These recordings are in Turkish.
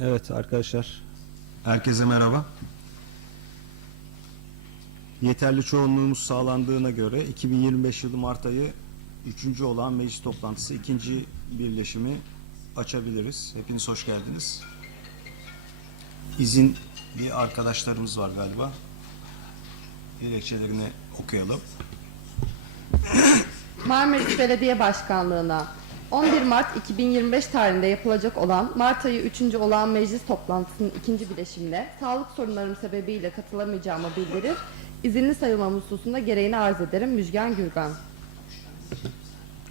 Evet arkadaşlar. Herkese merhaba. Yeterli çoğunluğumuz sağlandığına göre 2025 yılı Mart ayı 3. olan meclis toplantısı ikinci birleşimi açabiliriz. Hepiniz hoş geldiniz. İzin bir arkadaşlarımız var galiba. Dilekçelerini okuyalım. Marmaris Belediye Başkanlığı'na 11 Mart 2025 tarihinde yapılacak olan Mart ayı 3. olağan meclis toplantısının ikinci bileşimine sağlık sorunlarım sebebiyle katılamayacağımı bildirir, izinli sayılmam hususunda gereğini arz ederim Müjgan Gürgan.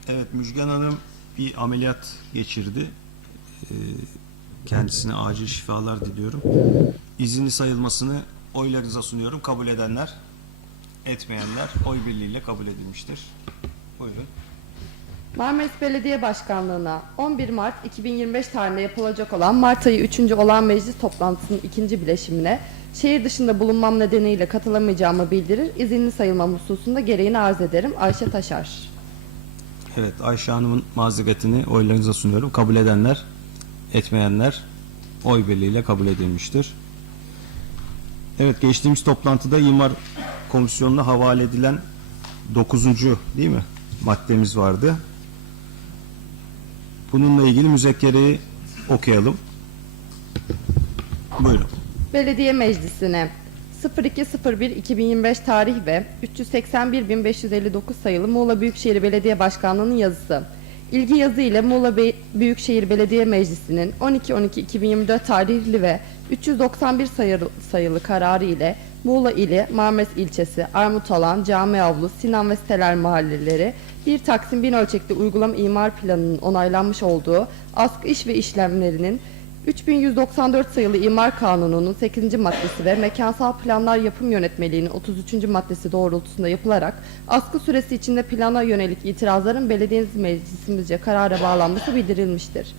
Evet Müjgan Hanım bir ameliyat geçirdi. Ee, Kendisine acil şifalar diliyorum. İzinli sayılmasını oylarınıza sunuyorum. Kabul edenler, etmeyenler oy birliğiyle kabul edilmiştir. Buyurun. Marmaris Belediye Başkanlığı'na 11 Mart 2025 tarihinde yapılacak olan Mart ayı 3. olağan meclis toplantısının ikinci bileşimine şehir dışında bulunmam nedeniyle katılamayacağımı bildirir, izinli sayılmam hususunda gereğini arz ederim Ayşe Taşar. Evet Ayşe Hanım'ın mazeretini oylarınıza sunuyorum. Kabul edenler, etmeyenler oy birliğiyle kabul edilmiştir. Evet geçtiğimiz toplantıda İmar Komisyonu'na havale edilen 9. değil mi? Maddemiz vardı. Bununla ilgili müzekkereyi okuyalım. Buyurun. Belediye Meclisi'ne 02.01.2025 tarih ve 381.559 sayılı Muğla Büyükşehir Belediye Başkanlığı'nın yazısı. İlgi yazı ile Muğla Bey- Büyükşehir Belediye Meclisi'nin 12.12.2024 tarihli ve 391 sayılı, sayılı kararı ile Muğla ili Marmaris ilçesi Armutalan, Cami Avlu, Sinan ve Steler mahalleleri bir Taksim bin ölçekli uygulama imar planının onaylanmış olduğu askı iş ve işlemlerinin 3194 sayılı İmar Kanunu'nun 8. maddesi ve Mekansal Planlar Yapım Yönetmeliği'nin 33. maddesi doğrultusunda yapılarak askı süresi içinde plana yönelik itirazların belediye meclisimizce karara bağlanması bildirilmiştir.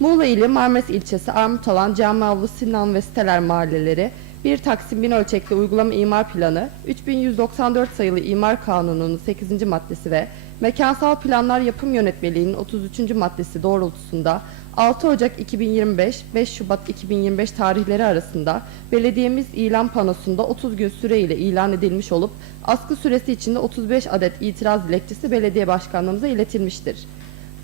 Muğla ili Marmaris ilçesi Armutalan, Cami Avlu, Sinan ve Steler mahalleleri bir Taksim bin ölçekli uygulama imar planı 3194 sayılı İmar Kanunu'nun 8. maddesi ve Mekansal Planlar Yapım Yönetmeliği'nin 33. maddesi doğrultusunda 6 Ocak 2025, 5 Şubat 2025 tarihleri arasında belediyemiz ilan panosunda 30 gün süreyle ilan edilmiş olup askı süresi içinde 35 adet itiraz dilekçesi belediye başkanlığımıza iletilmiştir.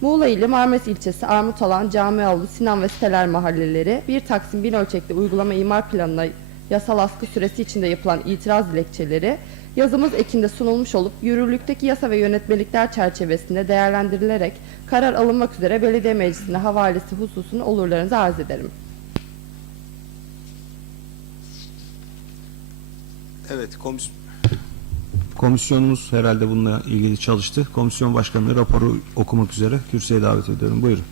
Muğla ili Marmaris ilçesi Armutalan, Cami Avlu, Sinan ve Steler mahalleleri bir Taksim bin ölçekli uygulama imar planına yasal askı süresi içinde yapılan itiraz dilekçeleri yazımız ekinde sunulmuş olup yürürlükteki yasa ve yönetmelikler çerçevesinde değerlendirilerek karar alınmak üzere belediye meclisine havalesi hususunu olurlarınıza arz ederim. Evet komis komisyonumuz herhalde bununla ilgili çalıştı. Komisyon başkanı raporu okumak üzere kürsüye davet ediyorum. Buyurun.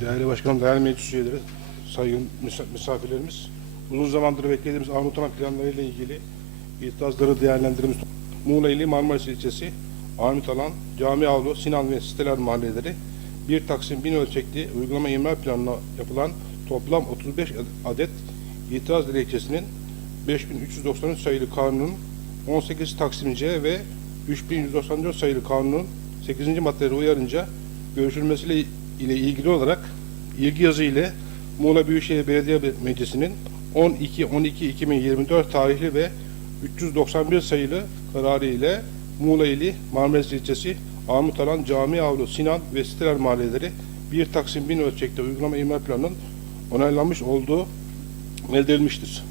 Değerli Başkanım, değerli meclis üyeleri, saygın misa- misafirlerimiz, uzun zamandır beklediğimiz Armutalan planlarıyla ilgili itirazları değerlendirmiş. Muğla ili Marmaris ilçesi, Armutalan, Cami Avlu, Sinan ve Siteler mahalleleri bir Taksim bin ölçekli uygulama imar planına yapılan toplam 35 adet itiraz dilekçesinin 5393 sayılı kanunun 18 Taksim ve 3194 sayılı kanunun 8. maddeleri uyarınca görüşülmesiyle ile ilgili olarak ilgi yazı ile Muğla Büyükşehir Belediye Meclisi'nin 12-12-2024 tarihli ve 391 sayılı kararı ile Muğla ili Marmaris ilçesi Armutalan, Cami Avlu, Sinan ve Siteler mahalleleri bir Taksim bin ölçekte uygulama imar planının onaylanmış olduğu bildirilmiştir.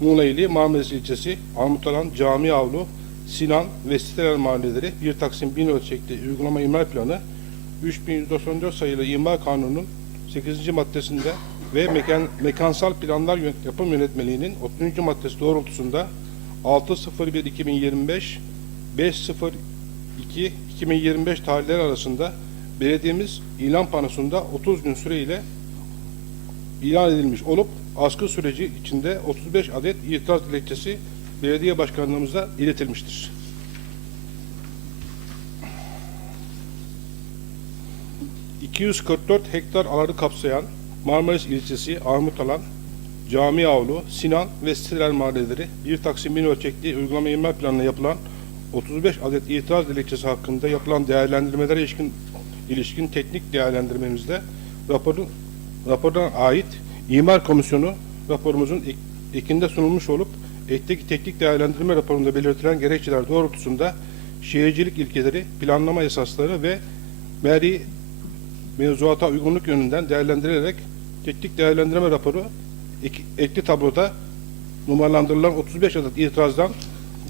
Muğla ili Marmaris ilçesi Armutalan, Cami Avlu, Sinan ve Siteler mahalleleri bir Taksim bin ölçekli uygulama imar planı 3194 sayılı İmar Kanunu'nun 8. maddesinde ve mekan, mekansal planlar yapım yönetmeliğinin 30. maddesi doğrultusunda 6.01.2025 5.02.2025 tarihleri arasında belediyemiz ilan panosunda 30 gün süreyle ilan edilmiş olup askı süreci içinde 35 adet itiraz dilekçesi belediye başkanlığımıza iletilmiştir. ...244 hektar alanı kapsayan Marmaris ilçesi Armutalan, Cami Avlu, Sinan ve Stilel mahalleleri bir taksim bin ölçekli uygulama imar planına yapılan 35 adet itiraz dilekçesi hakkında yapılan değerlendirmelere ilişkin, ilişkin teknik değerlendirmemizde raporun, rapordan ait imar komisyonu raporumuzun ek- ekinde sunulmuş olup ekteki teknik değerlendirme raporunda belirtilen gerekçeler doğrultusunda şehircilik ilkeleri, planlama esasları ve meri mevzuata uygunluk yönünden değerlendirilerek teknik değerlendirme raporu ek- ekli tabloda numaralandırılan 35 adet itirazdan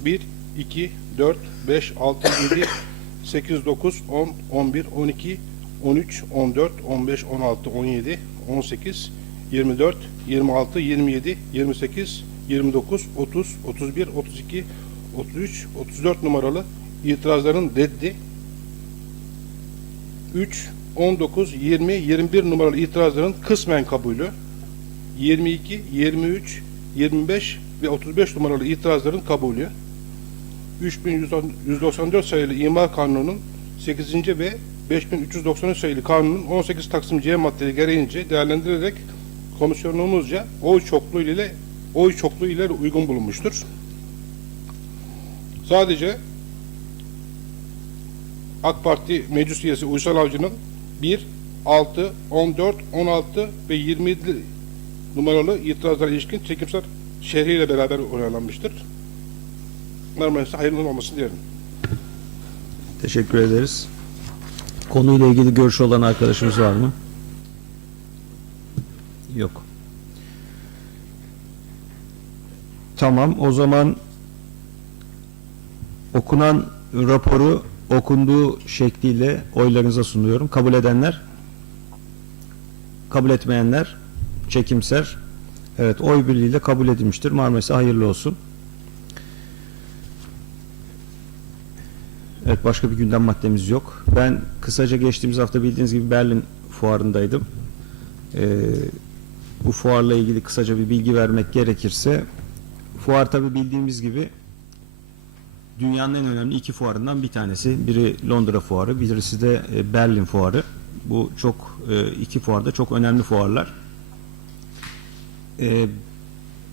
1, 2, 4, 5, 6, 7, 8, 9, 10, 11, 12, 13, 14, 15, 16, 17, 18, 24, 26, 27, 28, 29, 30, 31, 32, 33, 34 numaralı itirazların reddi 3, 19, 20, 21 numaralı itirazların kısmen kabulü, 22, 23, 25 ve 35 numaralı itirazların kabulü, 3194 sayılı İmar Kanunu'nun 8. ve 5393 sayılı kanunun 18 Taksim C maddeleri gereğince değerlendirilerek komisyonumuzca oy çokluğu ile oy çokluğu ile uygun bulunmuştur. Sadece AK Parti Meclis Üyesi Uysal Avcı'nın 1, 6, 14, 16 ve 27 numaralı itirazlara ilişkin çekimsel şehriyle beraber oylanmıştır. Marmaris'e hayırlı olmasını dilerim. Teşekkür ederiz. Konuyla ilgili görüşü olan arkadaşımız var mı? Yok. Tamam, o zaman okunan raporu okunduğu şekliyle oylarınıza sunuyorum. Kabul edenler, kabul etmeyenler, çekimser. Evet, oy birliğiyle kabul edilmiştir. Marmaris'e hayırlı olsun. Evet başka bir gündem maddemiz yok. Ben kısaca geçtiğimiz hafta bildiğiniz gibi Berlin fuarındaydım. Ee, bu fuarla ilgili kısaca bir bilgi vermek gerekirse fuar tabi bildiğimiz gibi dünyanın en önemli iki fuarından bir tanesi. Biri Londra fuarı, birisi de e, Berlin fuarı. Bu çok e, iki fuarda çok önemli fuarlar. E,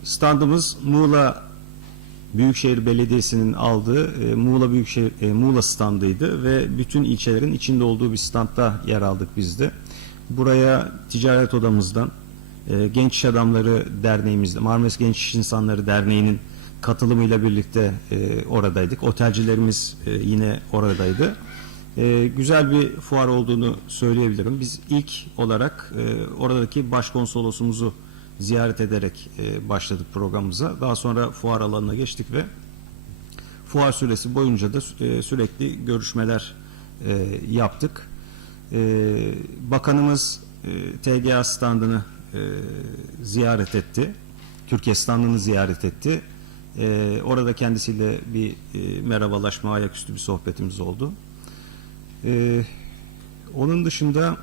standımız Muğla Büyükşehir Belediyesi'nin aldığı Muğla Büyükşehir Muğla standıydı ve bütün ilçelerin içinde olduğu bir standta yer aldık biz de. Buraya ticaret odamızdan, Genç İş Adamları Derneğimizde, Marmaris Genç İş İnsanları Derneği'nin katılımıyla birlikte e, oradaydık. Otelcilerimiz e, yine oradaydı. E, güzel bir fuar olduğunu söyleyebilirim. Biz ilk olarak e, oradaki başkonsolosumuzu ziyaret ederek e, başladık programımıza. Daha sonra fuar alanına geçtik ve fuar süresi boyunca da e, sürekli görüşmeler e, yaptık. E, bakanımız e, TGA standını e, ziyaret etti. Türkiye standını ziyaret etti. E, orada kendisiyle bir e, merhabalaşma, ayaküstü bir sohbetimiz oldu. E, onun dışında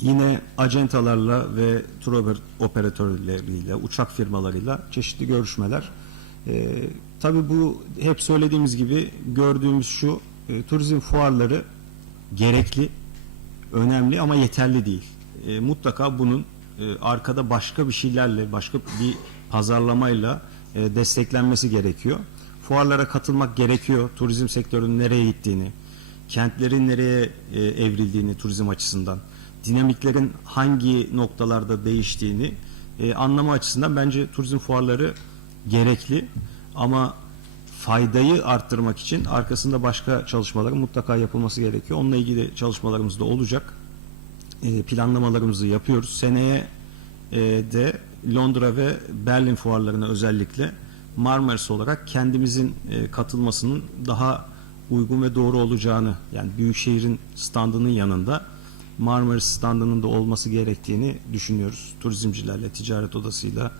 yine acentalarla ve tur oper- operatörleriyle, uçak firmalarıyla çeşitli görüşmeler. E, tabii bu hep söylediğimiz gibi gördüğümüz şu, e, turizm fuarları gerekli, önemli ama yeterli değil. E, mutlaka bunun e, arkada başka bir şeylerle, başka bir pazarlamayla e, desteklenmesi gerekiyor. Fuarlara katılmak gerekiyor. Turizm sektörünün nereye gittiğini, kentlerin nereye e, evrildiğini turizm açısından, dinamiklerin hangi noktalarda değiştiğini e, anlama açısından bence turizm fuarları gerekli ama faydayı arttırmak için arkasında başka çalışmaların mutlaka yapılması gerekiyor. Onunla ilgili çalışmalarımız da olacak. E, planlamalarımızı yapıyoruz. Seneye de Londra ve Berlin fuarlarına özellikle Marmaris olarak kendimizin e, katılmasının daha uygun ve doğru olacağını yani Büyükşehir'in standının yanında Marmaris standının da olması gerektiğini düşünüyoruz. Turizmcilerle, ticaret odasıyla,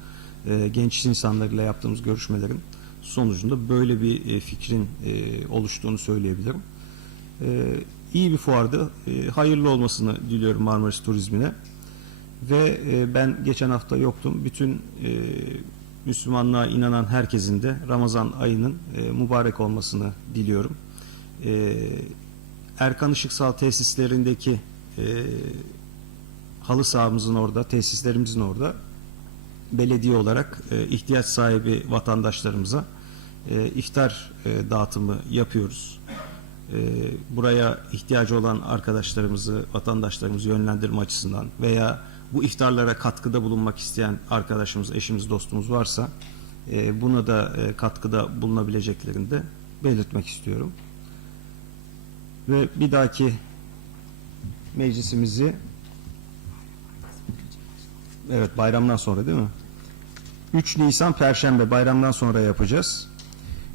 e, genç insanlarla yaptığımız görüşmelerin sonucunda böyle bir e, fikrin oluştuğunu söyleyebilirim. E, iyi bir fuardı. Hayırlı olmasını diliyorum Marmaris Turizmine. Ve e, ben geçen hafta yoktum. Bütün e, Müslümanlığa inanan herkesin de Ramazan ayının e, mübarek olmasını diliyorum. E, Erkan Işıksal tesislerindeki e, halı sahamızın orada, tesislerimizin orada belediye olarak e, ihtiyaç sahibi vatandaşlarımıza e, iftar e, dağıtımı yapıyoruz. E, buraya ihtiyacı olan arkadaşlarımızı, vatandaşlarımızı yönlendirme açısından veya bu iftarlara katkıda bulunmak isteyen arkadaşımız, eşimiz, dostumuz varsa e, buna da e, katkıda bulunabileceklerini de belirtmek istiyorum. Ve bir dahaki meclisimizi evet bayramdan sonra değil mi? 3 Nisan Perşembe bayramdan sonra yapacağız.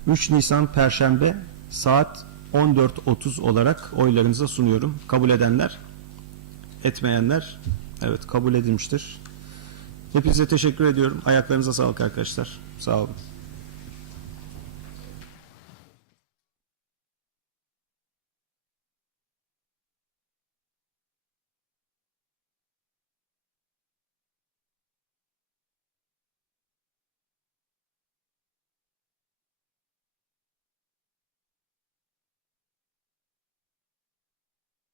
3 Nisan Perşembe saat 14.30 olarak oylarınıza sunuyorum. Kabul edenler, etmeyenler evet kabul edilmiştir. Hepinize teşekkür ediyorum. Ayaklarınıza sağlık arkadaşlar. Sağ olun.